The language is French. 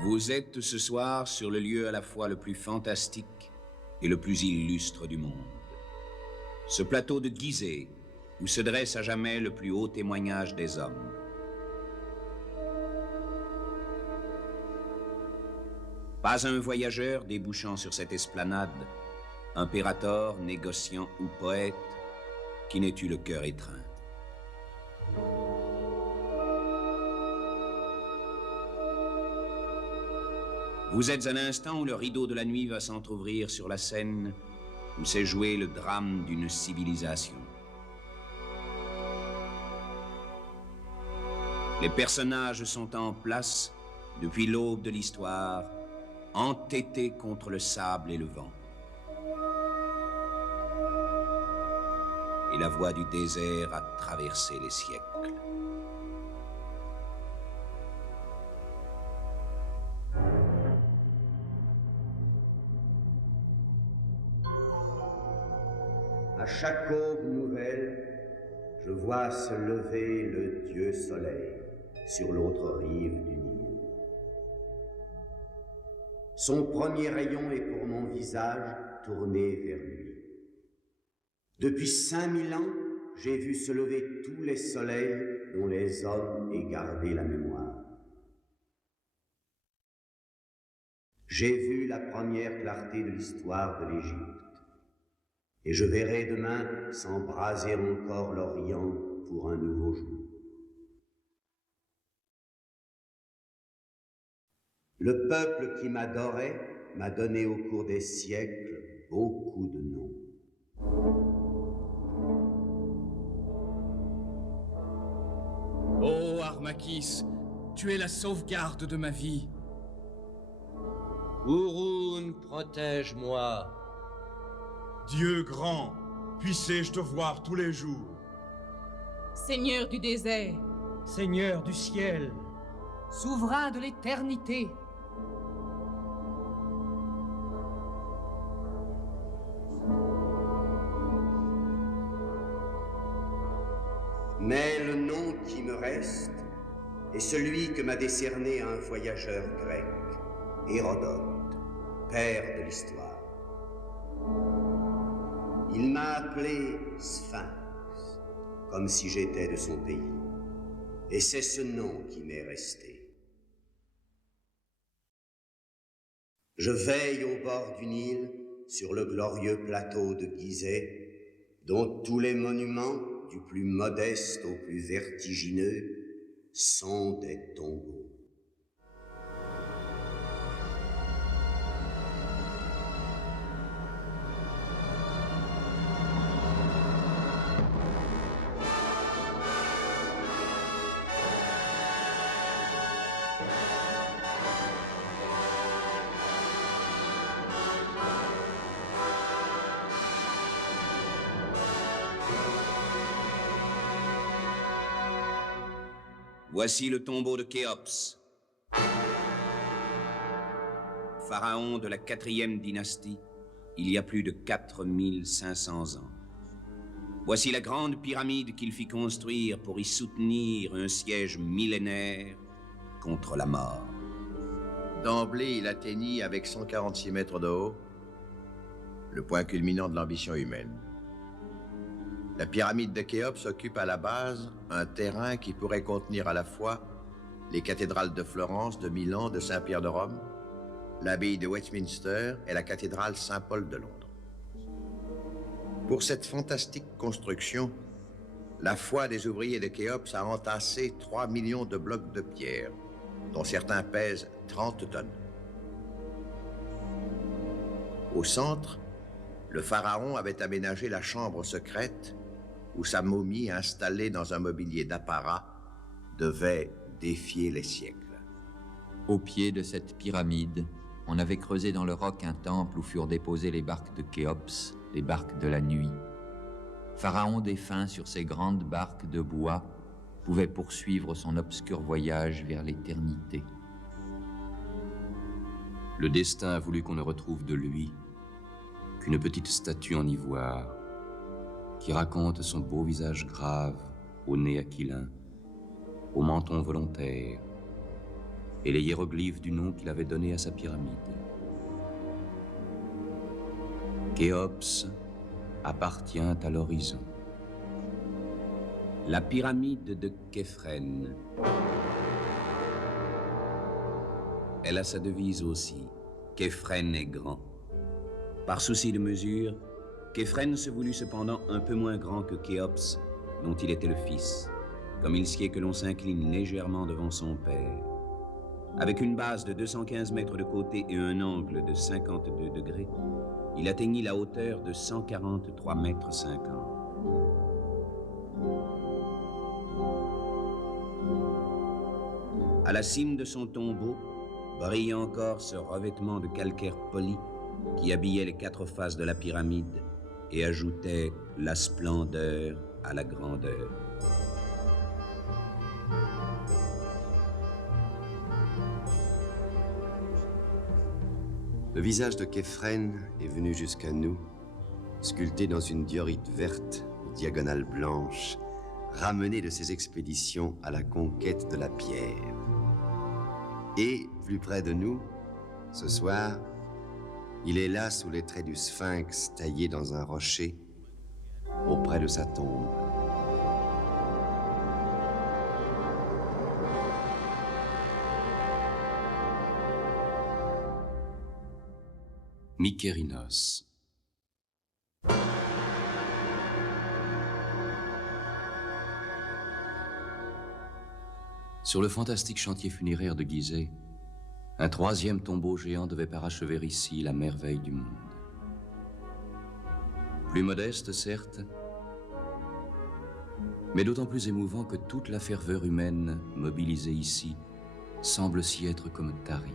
Vous êtes ce soir sur le lieu à la fois le plus fantastique et le plus illustre du monde. Ce plateau de Gizeh, où se dresse à jamais le plus haut témoignage des hommes. Pas un voyageur débouchant sur cette esplanade, impérator, négociant ou poète, qui n'ait eu le cœur étreint. Vous êtes à l'instant où le rideau de la nuit va s'entr'ouvrir sur la scène où s'est joué le drame d'une civilisation. Les personnages sont en place depuis l'aube de l'histoire, entêtés contre le sable et le vent. Et la voie du désert a traversé les siècles. À chaque aube nouvelle, je vois se lever le Dieu Soleil sur l'autre rive du Nil. Son premier rayon est pour mon visage tourné vers lui. Depuis 5000 ans, j'ai vu se lever tous les soleils dont les hommes aient gardé la mémoire. J'ai vu la première clarté de l'histoire de l'Égypte. Et je verrai demain s'embraser encore l'Orient pour un nouveau jour. Le peuple qui m'adorait m'a donné au cours des siècles beaucoup de noms. Oh Harmakis, tu es la sauvegarde de ma vie. Ouroun, protège-moi. Dieu grand, puissé-je te voir tous les jours. Seigneur du désert, Seigneur du ciel, souverain de l'éternité. Mais le nom qui me reste est celui que m'a décerné un voyageur grec, Hérodote, père de l'histoire. Il m'a appelé Sphinx, comme si j'étais de son pays. Et c'est ce nom qui m'est resté. Je veille au bord du Nil, sur le glorieux plateau de Gizeh, dont tous les monuments, du plus modeste au plus vertigineux, sont des tombeaux. Voici le tombeau de Khéops, pharaon de la 4e dynastie, il y a plus de 4500 ans. Voici la grande pyramide qu'il fit construire pour y soutenir un siège millénaire contre la mort. D'emblée, il atteignit avec 146 mètres de haut le point culminant de l'ambition humaine. La pyramide de Khéops occupe à la base un terrain qui pourrait contenir à la fois les cathédrales de Florence, de Milan, de Saint-Pierre de Rome, l'abbaye de Westminster et la cathédrale Saint-Paul de Londres. Pour cette fantastique construction, la foi des ouvriers de Khéops a entassé 3 millions de blocs de pierre, dont certains pèsent 30 tonnes. Au centre, le pharaon avait aménagé la chambre secrète où sa momie, installée dans un mobilier d'apparat, devait défier les siècles. Au pied de cette pyramide, on avait creusé dans le roc un temple où furent déposées les barques de Khéops, les barques de la nuit. Pharaon défunt sur ces grandes barques de bois pouvait poursuivre son obscur voyage vers l'éternité. Le destin a voulu qu'on ne retrouve de lui qu'une petite statue en ivoire qui raconte son beau visage grave, au nez aquilin, au menton volontaire, et les hiéroglyphes du nom qu'il avait donné à sa pyramide. Khéops appartient à l'horizon. La pyramide de Képhren. Elle a sa devise aussi. Képhren est grand. Par souci de mesure, Képhren se voulut cependant un peu moins grand que Khéops, dont il était le fils, comme il sied que l'on s'incline légèrement devant son père. Avec une base de 215 mètres de côté et un angle de 52 degrés, il atteignit la hauteur de 143 mètres 50. À la cime de son tombeau, brille encore ce revêtement de calcaire poli qui habillait les 4 faces de la pyramide et ajoutait la splendeur à la grandeur. Le visage de Képhren est venu jusqu'à nous, sculpté dans une diorite verte, diagonale blanche, ramené de ses expéditions à la conquête de la pierre. Et, plus près de nous, ce soir, il est là sous les traits du sphinx taillé dans un rocher, auprès de sa tombe. Mykérinos. Sur le fantastique chantier funéraire de Gizeh, un 3e tombeau géant devait parachever ici la merveille du monde. Plus modeste, certes, mais d'autant plus émouvant que toute la ferveur humaine mobilisée ici semble s'y être comme tarie.